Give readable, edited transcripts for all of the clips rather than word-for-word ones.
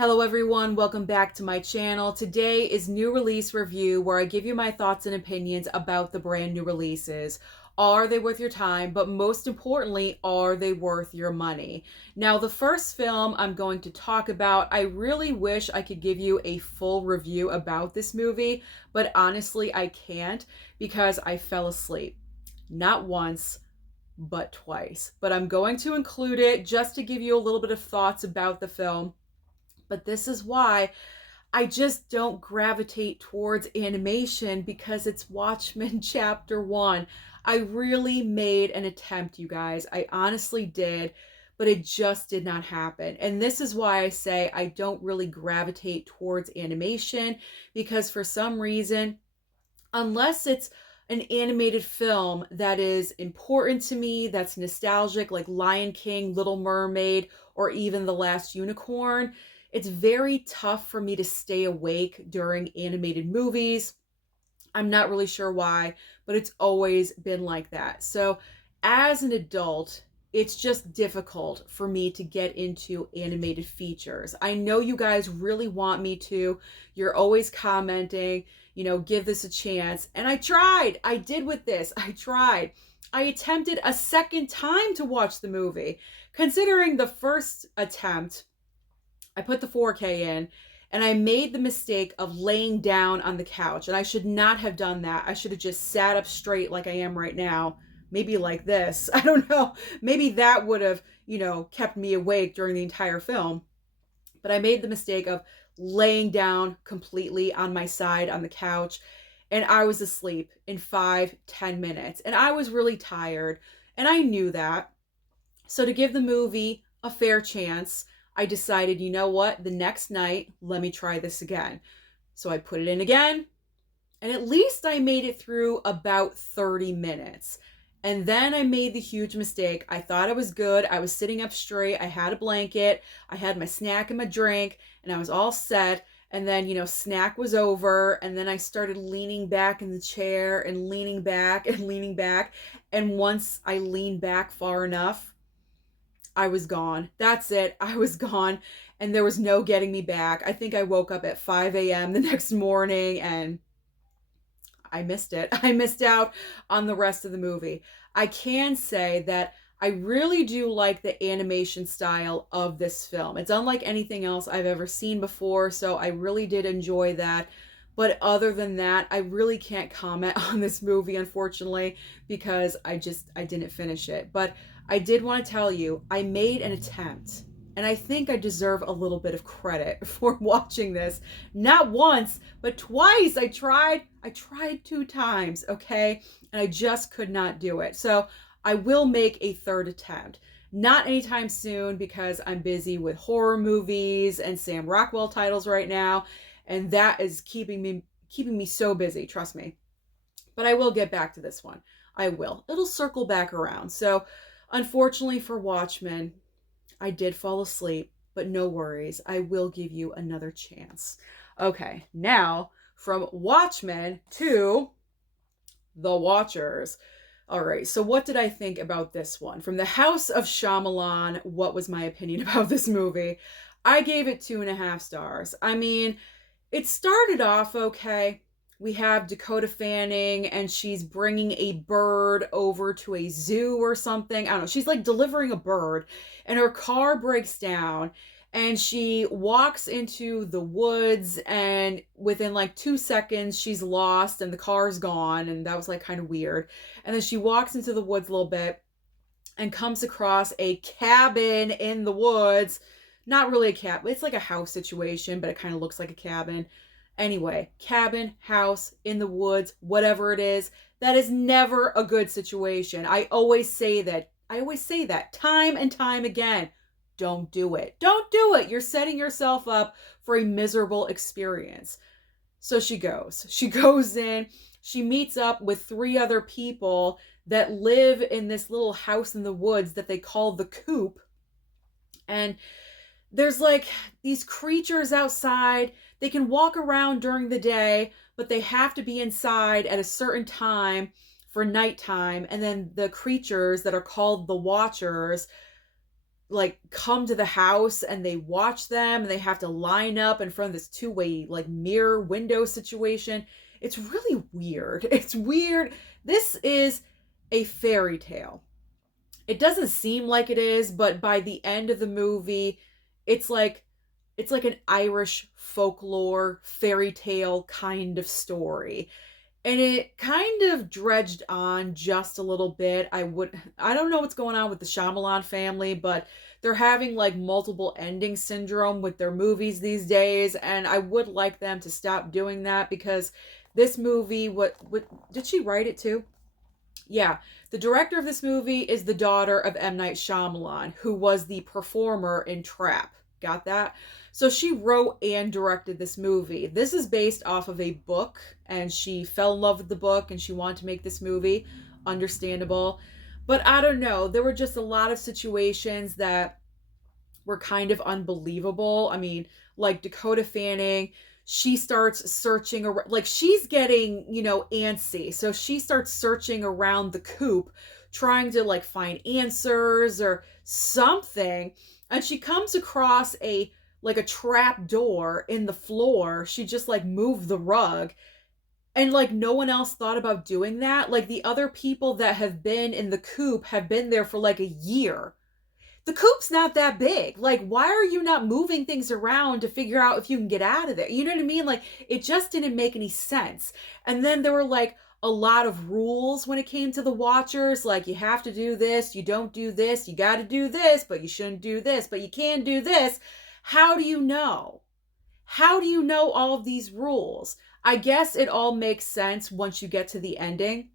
Hello everyone, welcome back to my channel. Today is new release review where I give you my thoughts and opinions about the brand new releases. Are they worth your time? But most importantly, are they worth your money? Now, the first film I'm going to talk about, I really wish I could give you a full review about this movie, but honestly, I can't because I fell asleep. Not once, but twice. But I'm going to include it just to give you a little bit of thoughts about the film. But this is why I just don't gravitate towards animation, because it's Watchmen Chapter 1. I really made an attempt, you guys. I honestly did, but it just did not happen. And this is why I say I don't really gravitate towards animation, because for some reason, unless it's an animated film that is important to me, that's nostalgic, like Lion King, Little Mermaid, or even The Last Unicorn, it's very tough for me to stay awake during animated movies. I'm not really sure why, but it's always been like that. So as an adult, it's just difficult for me to get into animated features. I know you guys really want me to. You're always commenting, give this a chance. And I tried. I did with this. I tried. I attempted a second time to watch the movie. Considering the first attempt, I put the 4K in, and I made the mistake of laying down on the couch. And I should not have done that. I should have just sat up straight like I am right now. Maybe like this. I don't know. Maybe that would have, kept me awake during the entire film. But I made the mistake of laying down completely on my side on the couch. And I was asleep in 5-10 minutes. And I was really tired. And I knew that. So to give the movie a fair chance, I decided, you know what, the next night, let me try this again. So I put it in again, and at least I made it through about 30 minutes. And then I made the huge mistake. I thought I was good. I was sitting up straight. I had a blanket. I had my snack and my drink, and I was all set. And then, snack was over, and then I started leaning back in the chair and leaning back and leaning back. And once I leaned back far enough, I was gone. That's it. I was gone, and there was no getting me back. I think I woke up at 5 a.m. the next morning, and I missed it. I missed out on the rest of the movie. I can say that I really do like the animation style of this film. It's unlike anything else I've ever seen before, so I really did enjoy that. But other than that, I really can't comment on this movie, unfortunately, because I didn't finish it. But I did want to tell you, I made an attempt, and I think I deserve a little bit of credit for watching this. Not once, but twice. I tried 2 times, okay? And I just could not do it. So I will make a third attempt. Not anytime soon, because I'm busy with horror movies and Sam Rockwell titles right now, and that is keeping me so busy, trust me. But I will get back to this one. I will. It'll circle back around. So unfortunately for Watchmen, I did fall asleep, but no worries. I will give you another chance. Okay, now from Watchmen to The Watchers. All right, so what did I think about this one? From the House of Shyamalan, what was my opinion about this movie? I gave it 2.5 stars. I mean, it started off okay. We have Dakota Fanning, and she's bringing a bird over to a zoo or something. I don't know. She's like delivering a bird, and her car breaks down, and she walks into the woods, and within like 2 seconds, she's lost, and the car's gone, and that was like kind of weird. And then she walks into the woods a little bit and comes across a cabin in the woods. Not really a cabin. It's like a house situation, but it kind of looks like a cabin. Anyway, cabin, house, in the woods, whatever it is, that is never a good situation. I always say that. Time and time again. Don't do it. Don't do it. You're setting yourself up for a miserable experience. So she goes. She goes in. She meets up with 3 other people that live in this little house in the woods that they call the coop. And there's like these creatures outside. They can walk around during the day, but they have to be inside at a certain time for nighttime. And then the creatures that are called the Watchers like come to the house and they watch them and they have to line up in front of this two-way like mirror window situation. It's really weird. It's weird. This is a fairy tale. It doesn't seem like it is, but by the end of the movie, it's like it's like an Irish folklore fairy tale kind of story. And it kind of dredged on just a little bit. I don't know what's going on with the Shyamalan family, but they're having like multiple ending syndrome with their movies these days, and I would like them to stop doing that because this movie, what did she write it too? Yeah, the director of this movie is the daughter of M. Night Shyamalan, who was the performer in Trap. Got that? So she wrote and directed this movie. This is based off of a book, and she fell in love with the book and she wanted to make this movie. Understandable. But I don't know. There were just a lot of situations that were kind of unbelievable. I mean, like Dakota Fanning, she starts searching around, like she's getting, antsy. So she starts searching around the coop, trying to like find answers or something. And she comes across a trap door in the floor. She just like moved the rug. And like no one else thought about doing that. Like the other people that have been in the coop have been there for like a year. The coop's not that big. Like, why are you not moving things around to figure out if you can get out of there? You know what I mean? Like, it just didn't make any sense. And then there were like a lot of rules when it came to the watchers. Like, you have to do this, you don't do this, you got to do this, but you shouldn't do this, but you can do this. How do you know? How do you know all of these rules? I guess it all makes sense once you get to the ending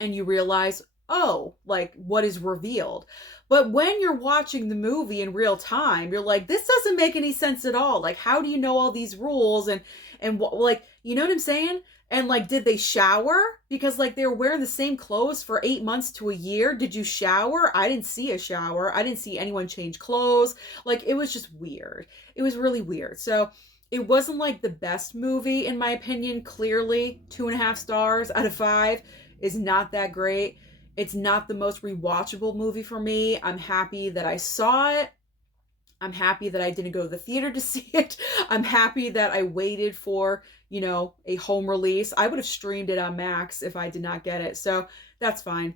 and you realize, oh, like what is revealed. But when you're watching the movie in real time, you're like, this doesn't make any sense at all. Like, how do you know all these rules? And like, you know what I'm saying? And like, did they shower? Because like they were wearing the same clothes for 8 months to a year. Did you shower? I didn't see a shower. I didn't see anyone change clothes. Like, it was just weird. It was really weird. So it wasn't like the best movie, in my opinion. Clearly, 2.5 stars out of 5 is not that great. It's not the most rewatchable movie for me. I'm happy that I saw it. I'm happy that I didn't go to the theater to see it. I'm happy that I waited for, a home release. I would have streamed it on Max if I did not get it. So that's fine.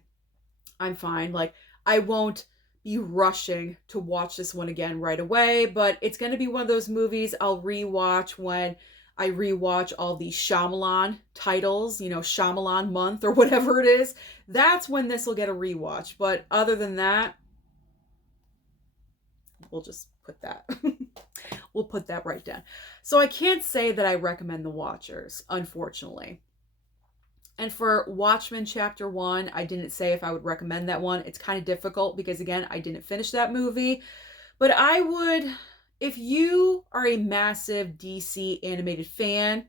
I'm fine. Like, I won't be rushing to watch this one again right away, but it's going to be one of those movies I'll rewatch when I rewatch all these Shyamalan titles, Shyamalan month or whatever it is. That's when this will get a rewatch. But other than that, we'll just put that. We'll put that right down. So I can't say that I recommend The Watchers, unfortunately. And for Watchmen Chapter 1, I didn't say if I would recommend that one. It's kind of difficult because, again, I didn't finish that movie. But I would, if you are a massive DC animated fan,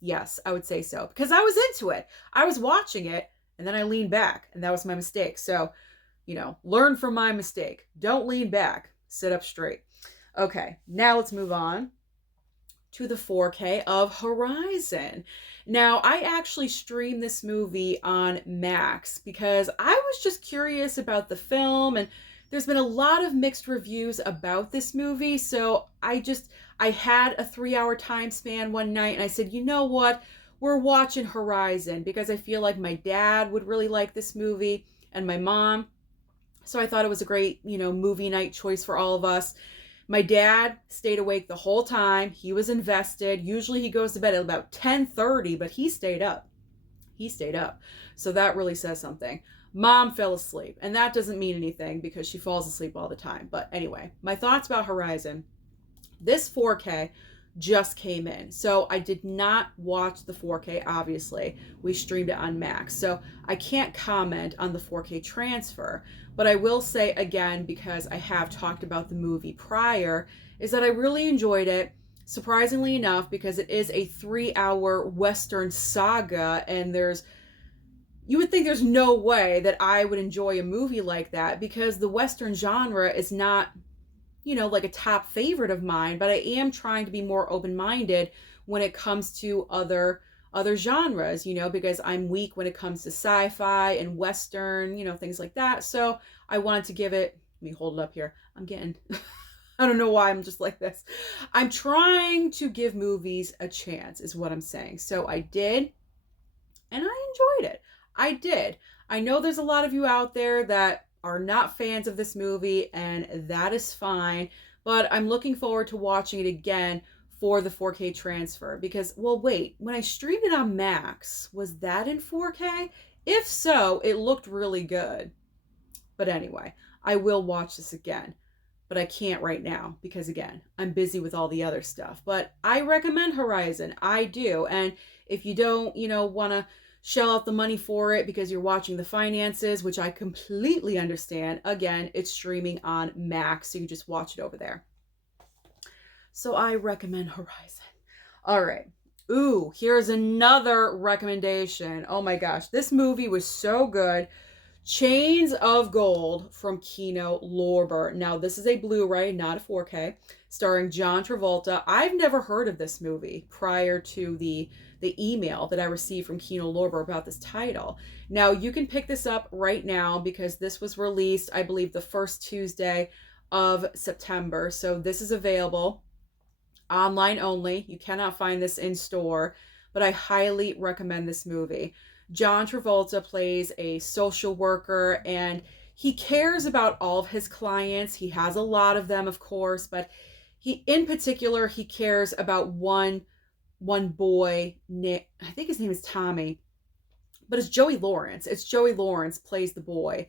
yes, I would say so. Because I was into it. I was watching it, and then I leaned back, and that was my mistake. So, learn from my mistake. Don't lean back. Sit up straight. Okay, now let's move on to the 4K of Horizon. Now, I actually streamed this movie on Max because I was just curious about the film, and there's been a lot of mixed reviews about this movie. So I had a 3-hour time span one night, and I said, you know what? We're watching Horizon because I feel like my dad would really like this movie and my mom. So I thought it was a great, movie night choice for all of us. My dad stayed awake the whole time. He was invested. Usually he goes to bed at about 10:30, but he stayed up. He stayed up. So that really says something. Mom fell asleep, and that doesn't mean anything because she falls asleep all the time. But anyway, my thoughts about Horizon. This 4K just came in. So I did not watch the 4K, obviously. We streamed it on Max. So I can't comment on the 4K transfer. But I will say again, because I have talked about the movie prior, is that I really enjoyed it. Surprisingly enough, because it is a 3-hour Western saga, and you would think there's no way that I would enjoy a movie like that because the Western genre is not, like a top favorite of mine, but I am trying to be more open-minded when it comes to other genres, because I'm weak when it comes to sci-fi and Western, things like that. So I wanted to give it, me hold it up here. I'm getting, I don't know why I'm just like this. I'm trying to give movies a chance, is what I'm saying. So I did, and I enjoyed it. I did. I know there's a lot of you out there that are not fans of this movie, and that is fine. But I'm looking forward to watching it again for the 4K transfer because, well, wait, when I streamed it on Max, was that in 4K? If so, it looked really good. But anyway, I will watch this again. But I can't right now because, again, I'm busy with all the other stuff. But I recommend Horizon. I do. And if you don't, want to shell out the money for it because you're watching the finances, which I completely understand, again, it's streaming on Max, so you just watch it over there. So I recommend Horizon. All right. Ooh, here's another recommendation. Oh my gosh, this movie was so good. Chains of Gold from Kino Lorber. Now, this is a Blu-ray, not a 4K, starring John Travolta. I've never heard of this movie prior to the email that I received from Kino Lorber about this title. Now, you can pick this up right now because this was released, I believe, the first Tuesday of September. So this is available online only. You cannot find this in store, but I highly recommend this movie. John Travolta plays a social worker and he cares about all of his clients. He has a lot of them, of course, but in particular, he cares about one boy, Nick. I think his name is Tommy, but it's Joey Lawrence. It's Joey Lawrence plays the boy.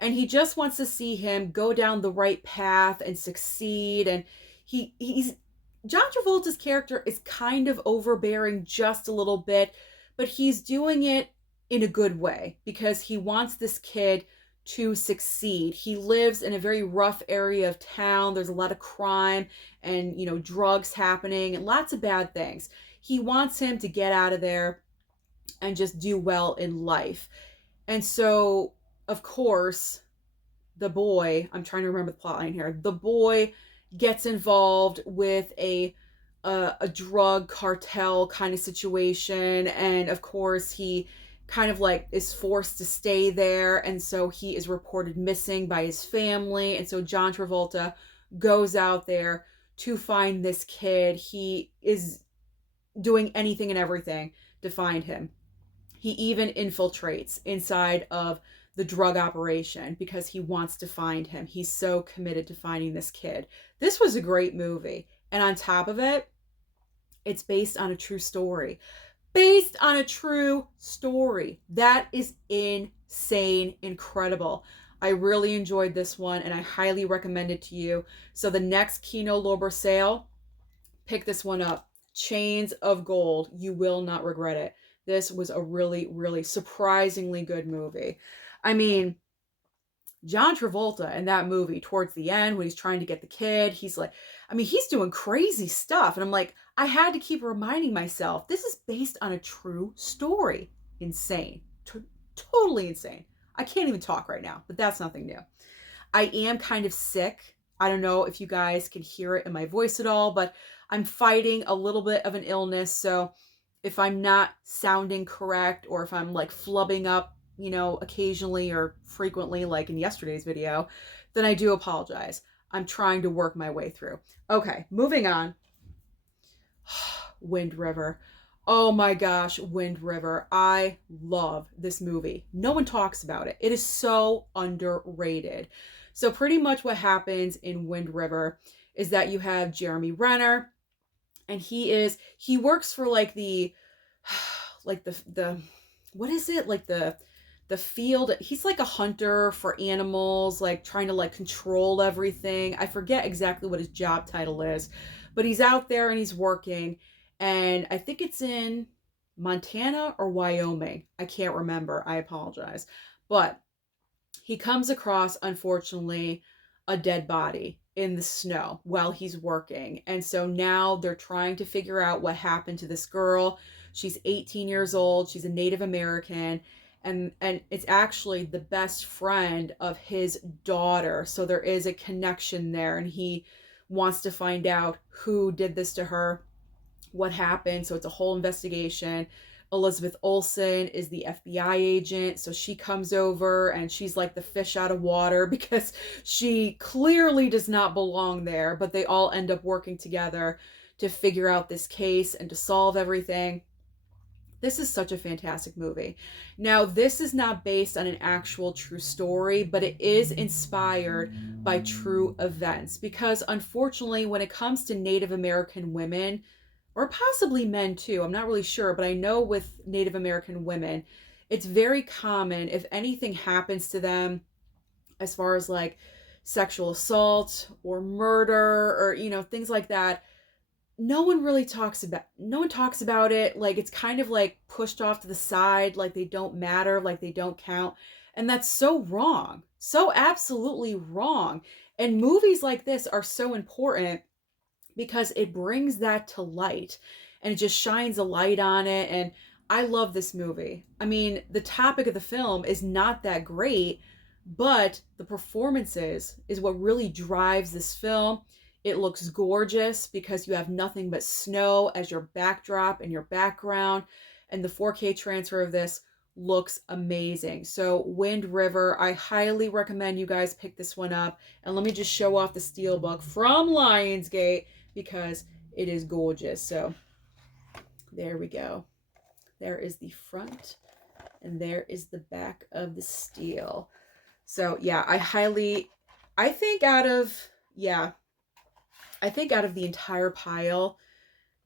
And he just wants to see him go down the right path and succeed. And he's John Travolta's character is kind of overbearing just a little bit, but he's doing it in a good way because he wants this kid to succeed. He lives in a very rough area of town. There's a lot of crime and, drugs happening and lots of bad things. He wants him to get out of there and just do well in life. And so, of course, the boy, I'm trying to remember the plot line here, the boy gets involved with a drug cartel kind of situation. And of course, he kind of like is forced to stay there. And so he is reported missing by his family. And so John Travolta goes out there to find this kid. He is doing anything and everything to find him. He even infiltrates inside of the drug operation because he wants to find him. He's so committed to finding this kid. This was a great movie. And on top of it, it's based on a true story. Based on a true story. That is insane, incredible. I really enjoyed this one and I highly recommend it to you. So the next Kino Lorber sale, pick this one up. Chains of Gold. You will not regret it. This was a really, really surprisingly good movie. I mean, John Travolta in that movie towards the end when he's trying to get the kid, he's doing crazy stuff. And I'm like, I had to keep reminding myself, this is based on a true story. Insane. Totally insane. I can't even talk right now, but that's nothing new. I am kind of sick. I don't know if you guys can hear it in my voice at all, but I'm fighting a little bit of an illness. So if I'm not sounding correct or if I'm like flubbing up, occasionally or frequently, like in yesterday's video, then I do apologize. I'm trying to work my way through. Okay, moving on. Wind River. Oh my gosh, Wind River. I love this movie. No one talks about it. It is so underrated. So pretty much what happens in Wind River is that you have Jeremy Renner, and he works for like the what is it? Like the field. He's like a hunter for animals, like trying to like control everything. I forget exactly what his job title is, but he's out there and he's working. And I think it's in Montana or Wyoming. I can't remember. I apologize. But he comes across, unfortunately, a dead body in the snow while he's working. And so now they're trying to figure out what happened to this girl. She's 18 years old. She's a Native American. And it's actually the best friend of his daughter. So there is a connection there. And he wants to find out who did this to her, what happened. So it's a whole investigation. Elizabeth Olsen is the FBI agent. So she comes over and she's like the fish out of water because she clearly does not belong there, but they all end up working together to figure out this case and to solve everything. This is such a fantastic movie. Now, this is not based on an actual true story, but it is inspired by true events because, unfortunately, when it comes to Native American women, or possibly men too, I'm not really sure, but I know with Native American women, it's very common if anything happens to them as far as like sexual assault or murder or, things like that, no one talks about it. Like it's kind of like pushed off to the side, like they don't matter, like they don't count. And that's so wrong, so absolutely wrong. And movies like this are so important because it brings that to light and it just shines a light on it. And I love this movie. I mean, the topic of the film is not that great, but the performances is what really drives this film. It looks gorgeous because you have nothing but snow as your backdrop and your background. And the 4K transfer of this looks amazing. So Wind River, I highly recommend you guys pick this one up. And let me just show off the steelbook from Lionsgate because it is gorgeous. So there we go. There is the front and there is the back of the steel. So yeah, I think out of the entire pile,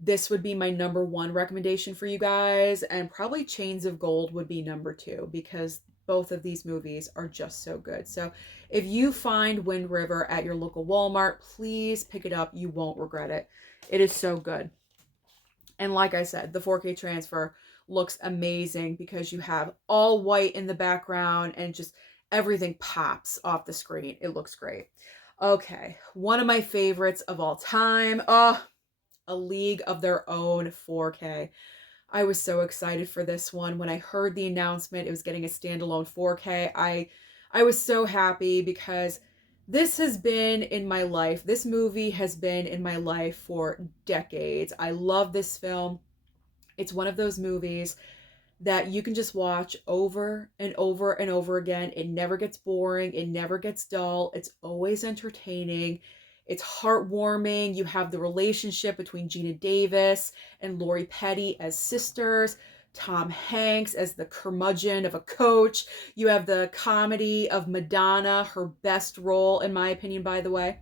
this would be my number one recommendation for you guys, and probably Chains of Gold would be number two because both of these movies are just so good. So if you find Wind River at your local Walmart, please pick it up. You won't regret it. It is so good. And like I said, the 4K transfer looks amazing because you have all white in the background and just everything pops off the screen. It looks great. Okay, one of my favorites of all time. Oh, A League of Their Own 4K. I was so excited for this one. When I heard the announcement it was getting a standalone 4K, I was so happy because this has been in my life. This movie has been in my life for decades. I love this film. It's one of those movies that you can just watch over and over and over again. It never gets boring. It never gets dull. It's always entertaining. It's heartwarming. You have the relationship between Gina Davis and Lori Petty as sisters. Tom Hanks as the curmudgeon of a coach. You have the comedy of Madonna, her best role, in my opinion, by the way.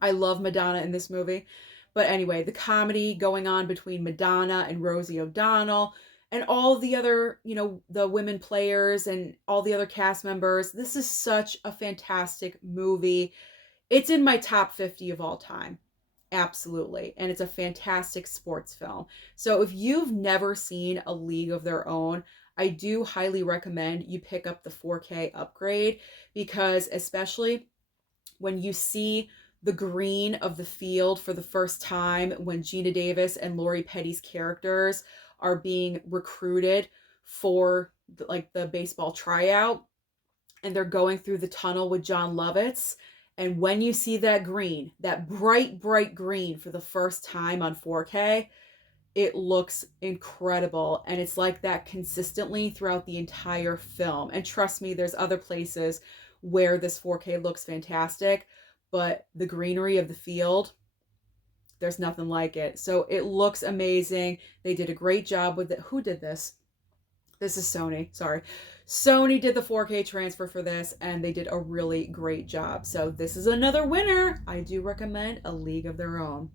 I love Madonna in this movie. But anyway, the comedy going on between Madonna and Rosie O'Donnell and all the other, the women players and all the other cast members. This is such a fantastic movie. It's in my top 50 of all time. Absolutely. And it's a fantastic sports film. So if you've never seen A League of Their Own, I do highly recommend you pick up the 4K upgrade because especially when you see the green of the field for the first time, when Gina Davis and Lori Petty's characters are being recruited for the baseball tryout and they're going through the tunnel with John Lovitz. And when you see that green, that bright, bright green for the first time on 4K, it looks incredible. And it's like that consistently throughout the entire film. And trust me, there's other places where this 4K looks fantastic, but the greenery of the field, there's nothing like it. So it looks amazing. They did a great job with it. Who did this? This is Sony. Sorry. Sony did the 4K transfer for this, and they did a really great job. So this is another winner. I do recommend A League of Their Own.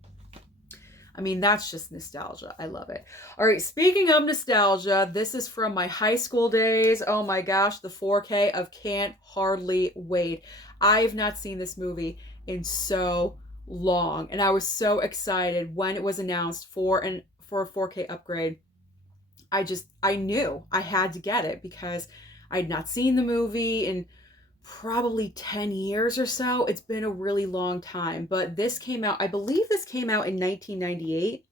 I mean, that's just nostalgia. I love it. All right, speaking of nostalgia, this is from my high school days. Oh my gosh, the 4K of Can't Hardly Wait. I've not seen this movie in so long, and I was so excited when it was announced for a 4K upgrade. I knew I had to get it because I'd not seen the movie in probably 10 years or so. It's been a really long time, but this came out, I believe this came out in 1998.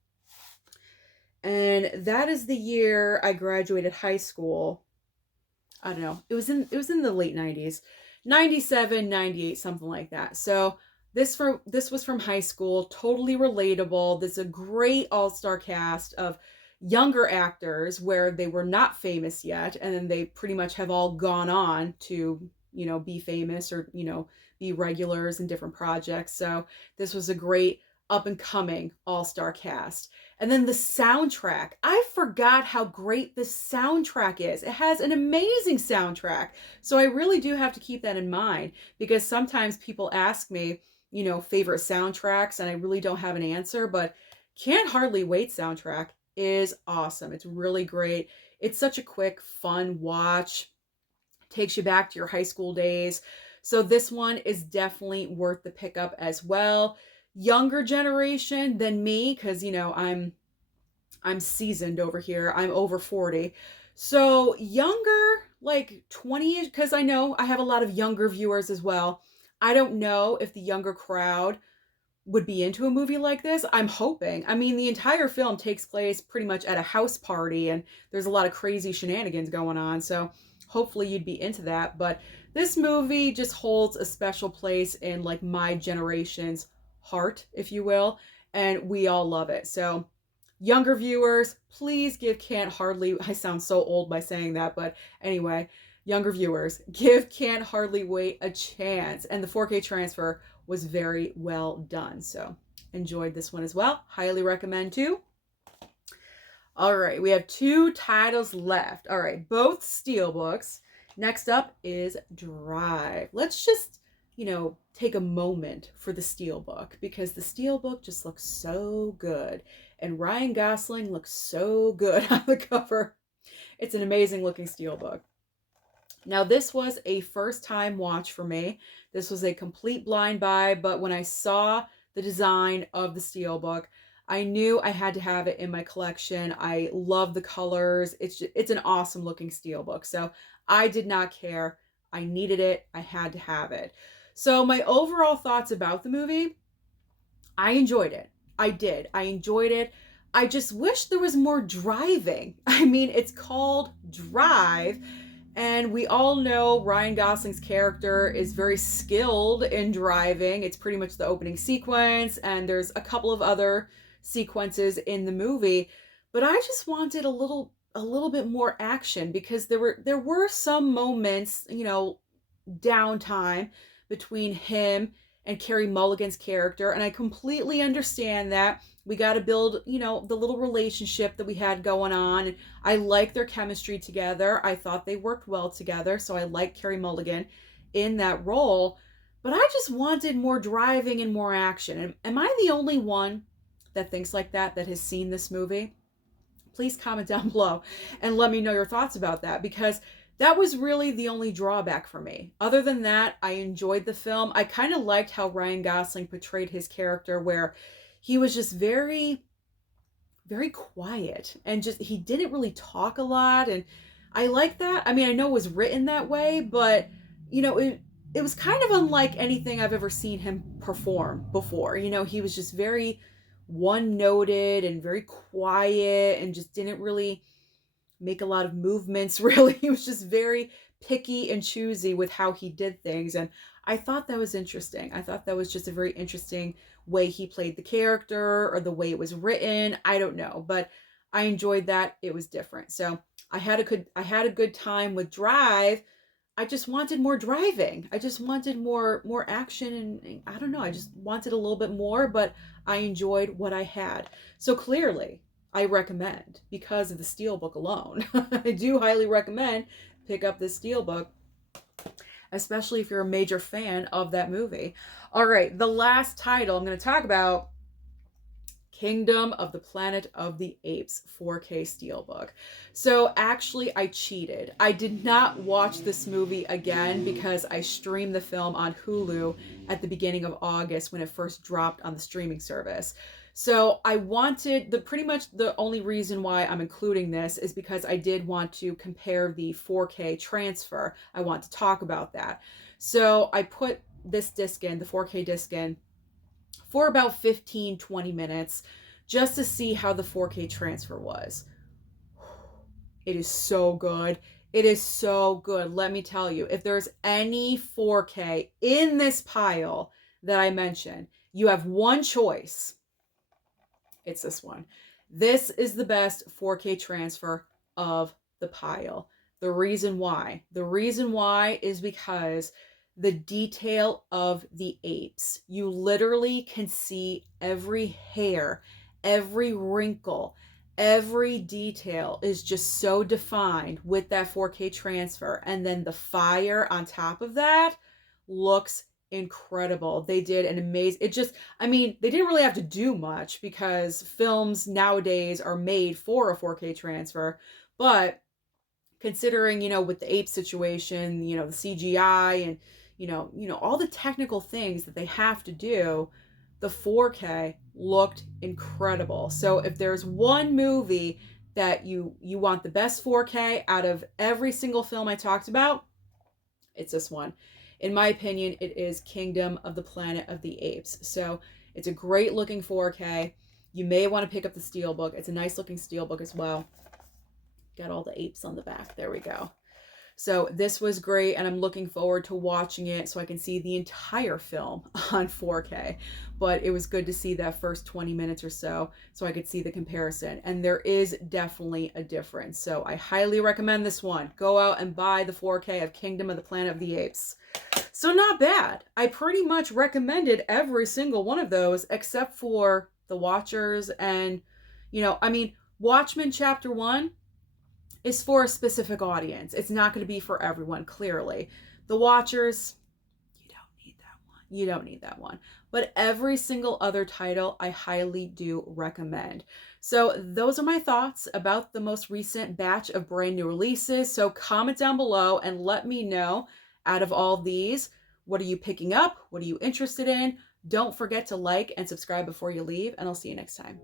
And that is the year I graduated high school. I don't know. It was in the late 90s. 97, 98, something like that. So this was from high school, totally relatable. This is a great all-star cast of younger actors where they were not famous yet, and then they pretty much have all gone on to, be famous or, be regulars in different projects. So this was a great up and coming all-star cast. And then the soundtrack. I forgot how great this soundtrack is. It has an amazing soundtrack. So I really do have to keep that in mind, because sometimes people ask me, favorite soundtracks, and I really don't have an answer, but Can't Hardly Wait soundtrack is awesome. It's really great. It's such a quick, fun watch. Takes you back to your high school days. So this one is definitely worth the pickup as well. Younger generation than me, because I'm seasoned over here. I'm over 40. So younger, like 20, because I know I have a lot of younger viewers as well. I don't know if the younger crowd would be into a movie like this. I'm hoping. I mean, the entire film takes place pretty much at a house party, and there's a lot of crazy shenanigans going on. So hopefully you'd be into that. But this movie just holds a special place in like my generation's heart, if you will, and we all love it. So younger viewers, please give Can't Hardly, I sound so old by saying that, but anyway, younger viewers, give Can't Hardly Wait a chance. And the 4K transfer was very well done. So enjoyed this one as well. Highly recommend too. All right, we have 2 titles left. All right, both steelbooks. Next up is Drive. Let's just, take a moment for the steelbook, because the steelbook just looks so good. And Ryan Gosling looks so good on the cover. It's an amazing looking steelbook. Now, this was a first time watch for me. This was a complete blind buy, but when I saw the design of the steelbook, I knew I had to have it in my collection. I love the colors. It's an awesome looking steelbook. So I did not care. I needed it. I had to have it. So my overall thoughts about the movie, I enjoyed it. I did. I enjoyed it. I just wish there was more driving. I mean, it's called Drive, and we all know Ryan Gosling's character is very skilled in driving. It's pretty much the opening sequence, and there's a couple of other sequences in the movie, but I just wanted a little bit more action, because there were some moments, downtime between him and Carey Mulligan's character, and I completely understand that. We got to build, the little relationship that we had going on. And I like their chemistry together. I thought they worked well together, so I like Carey Mulligan in that role. But I just wanted more driving and more action. And am I the only one that thinks like that has seen this movie? Please comment down below and let me know your thoughts about that, because that was really the only drawback for me. Other than that, I enjoyed the film. I kind of liked how Ryan Gosling portrayed his character, where he was just very, very quiet, and just, he didn't really talk a lot. And I like that. I mean, I know it was written that way, but it was kind of unlike anything I've ever seen him perform before. He was just very one-noted and very quiet, and just didn't really make a lot of movements, really. He was just very picky and choosy with how he did things, and I thought that was interesting. I thought that was just a very interesting way he played the character, or the way it was written. I don't know, but I enjoyed that. It was different. So I had a good time with Drive. I just wanted more driving. I just wanted more action, and I don't know. I just wanted a little bit more, but I enjoyed what I had. So clearly, I recommend, because of the steelbook alone. I do highly recommend pick up this steelbook, especially if you're a major fan of that movie. All right, the last title I'm going to talk about, Kingdom of the Planet of the Apes 4K Steelbook. So actually, I cheated. I did not watch this movie again, because I streamed the film on Hulu at the beginning of August when it first dropped on the streaming service. So I wanted, pretty much the only reason why I'm including this is because I did want to compare the 4K transfer. I want to talk about that. So I put this disc in, the 4K disc in, for about 15-20 minutes, just to see how the 4K transfer was. It is so good. It is so good. Let me tell you, if there's any 4K in this pile that I mentioned, you have one choice. It's this one. This is the best 4K transfer of the pile. The reason why? The reason why is because the detail of the apes. You literally can see every hair, every wrinkle, every detail is just so defined with that 4K transfer. And then the fire on top of that looks incredible. They did an amazing, it just, I mean, they didn't really have to do much because films nowadays are made for a 4K transfer, but considering, with the ape situation, the CGI and, all the technical things that they have to do, the 4K looked incredible. So if there's one movie that you want the best 4K out of every single film I talked about, it's this one. In my opinion, it is Kingdom of the Planet of the Apes. So it's a great looking 4K. You may want to pick up the Steelbook. It's a nice looking Steelbook as well. Got all the apes on the back. There we go. So this was great, and I'm looking forward to watching it so I can see the entire film on 4K. But it was good to see that first 20 minutes or so I could see the comparison. And there is definitely a difference. So I highly recommend this one. Go out and buy the 4K of Kingdom of the Planet of the Apes. So not bad. I pretty much recommended every single one of those except for The Watchers and, Watchmen Chapter 1 is for a specific audience. It's not going to be for everyone, clearly. The Watchers, you don't need that one. You don't need that one. But every single other title, I highly do recommend. So those are my thoughts about the most recent batch of brand new releases. So comment down below and let me know, out of all these, what are you picking up? What are you interested in? Don't forget to like and subscribe before you leave, and I'll see you next time.